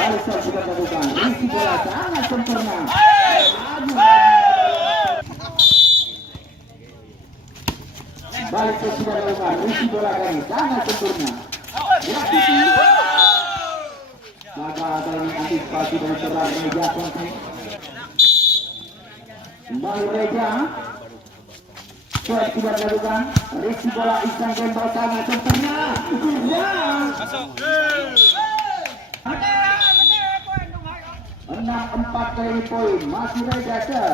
Barusan sudah lakukan. Isi bola sangat sempurna. Barusan sudah lakukan. Isi bola kali sangat sempurna. Maka ada ini antisipasi dari serang Reja Konten. Kembali Reja. Sudah dilakukan. Isi bola Ihsan Gembel sangat sempurna. Masuk. 6-4 kali poin masih Reja ke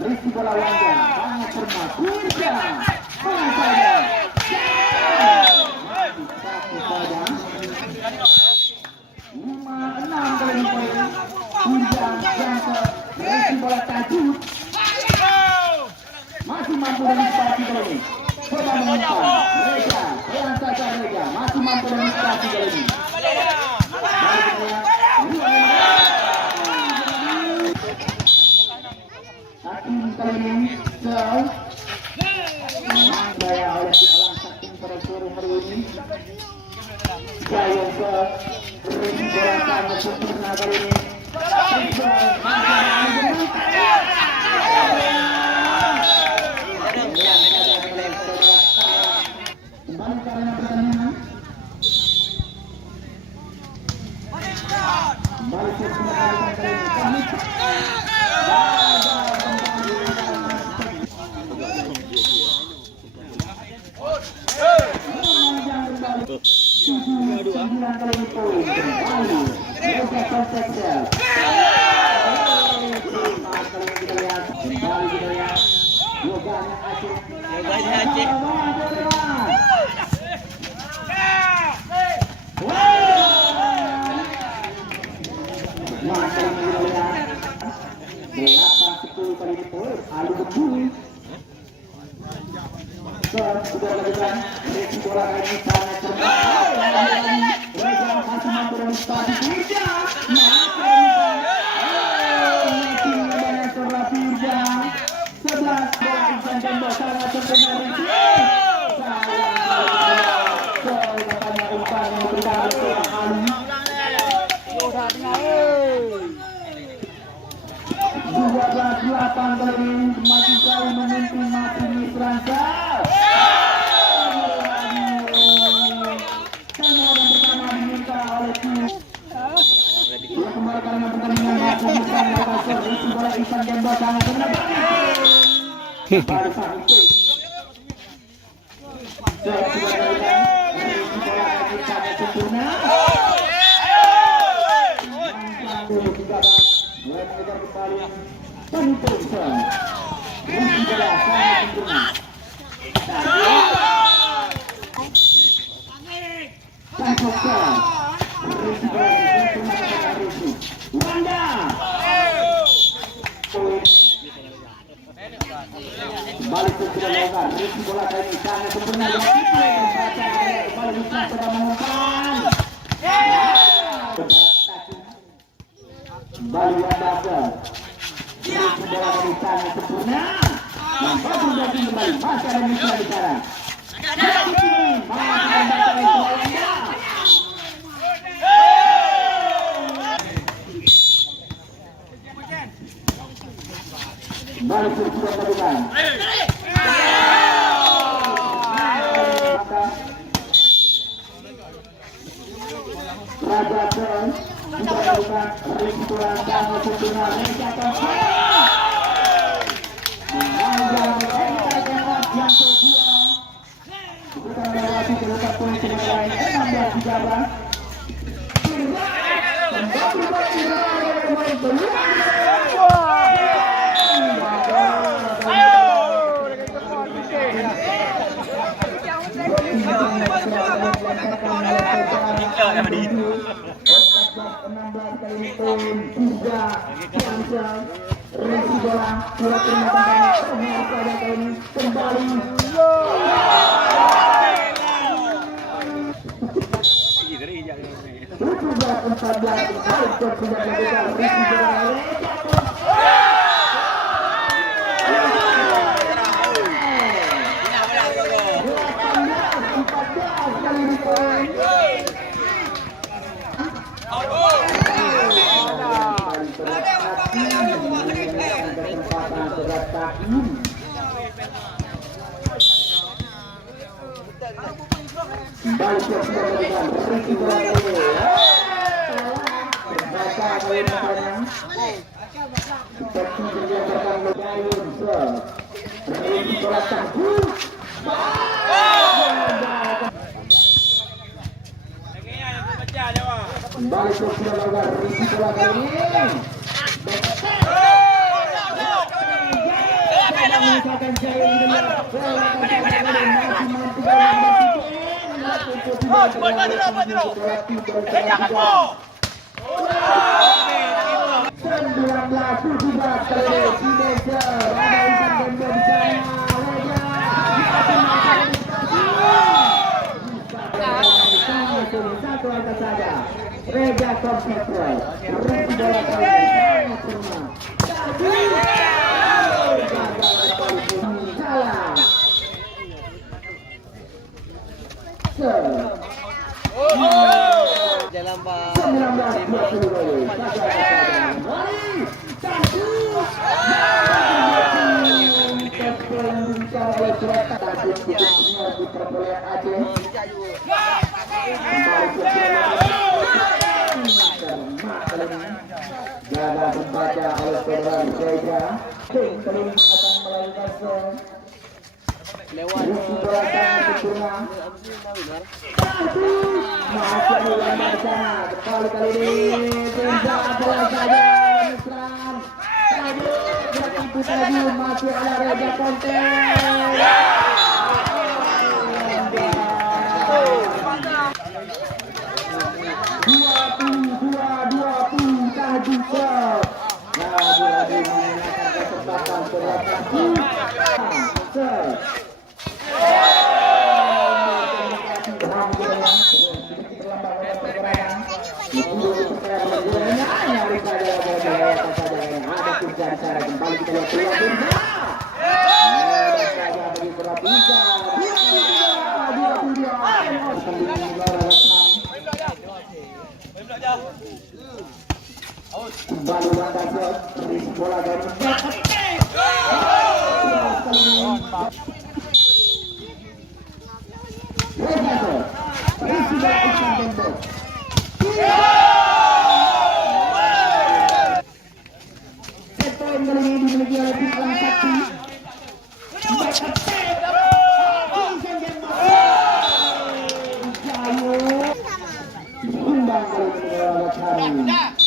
Rizky bola Wanda sangat cermat Kurja dengan saja satu saja 5-6 kali poin Kurja yang ke Rizky bola Tajud masih mampu dengan situasi kali ini coba mengumpan Reja dengan saja Reja masih mampu dengan situasi kali ini kali ini jauh gaya oleh Elang Sakti pada sore hari ini gaya ke ring bola sangat sempurna kali ini kembali ke arena pertandingan kembali ke pertandingan kali ini sudah lakukan Rizky bola ini sangat cermat Reja masih mampu dengan situasi Firja masih banyak serba Firja 11 bola Ihsan Gembel sangat sempurna Rizky sayang katanya umpan yang diberikan oleh seorang Ali 12-8 kali ini masih jauh memimpin masih Misransa Ihsan Gembel sangat benar. Barusan itu. Sudah sangat sempurna. Dulu juga mulai mengejar kembali. Tentukan. Rizky bola sangat sempurna. Tentukan. Rizky bola sempurna Rizky. Wanda. Balik ke sudah longgar, Rizky bola kali ini sangat sempurna dengan itu membaca kembali Misran sudah mengumpan kembali Wanda ke Rizky bola kali ini sangat sempurna membantu dari kembali masih ada Misran di sana masih membaca dari Wanda kembali ke sudah lakukan Rajasa sudah lakukan Rizky bola sangat sempurna Reja Konten menangkan yang kedua bukan melewati keluar poin sebagai lain 16 kali poin juga langsung Rizky bola sudah terima tangan pada kali ini kembali sudah 14 untuk sudah lakukan Rizky bola kali ini poin Takim. Kembali ke pertandingan Riki bola ini. Terbaca kali makanya. Seperti dinyatakan Megayun Riki bola Takim. Kembali ke pertandingan Riki bola kali ini. Mengusahakan jaya di dalam bola Reja konsekuen, bola Jalan Pak. 19-20. Jaga membaca oleh saudara Reja. Tim akan melakukan Lewat. sempurna. Masuk mulai sana. Kembali kali ini tindak bola saja mesra. Tadi bertipu tadi masuk ala Reja konten. Kembali kita bola dari dimiliki oleh Elang Sakti. Imbang kali ini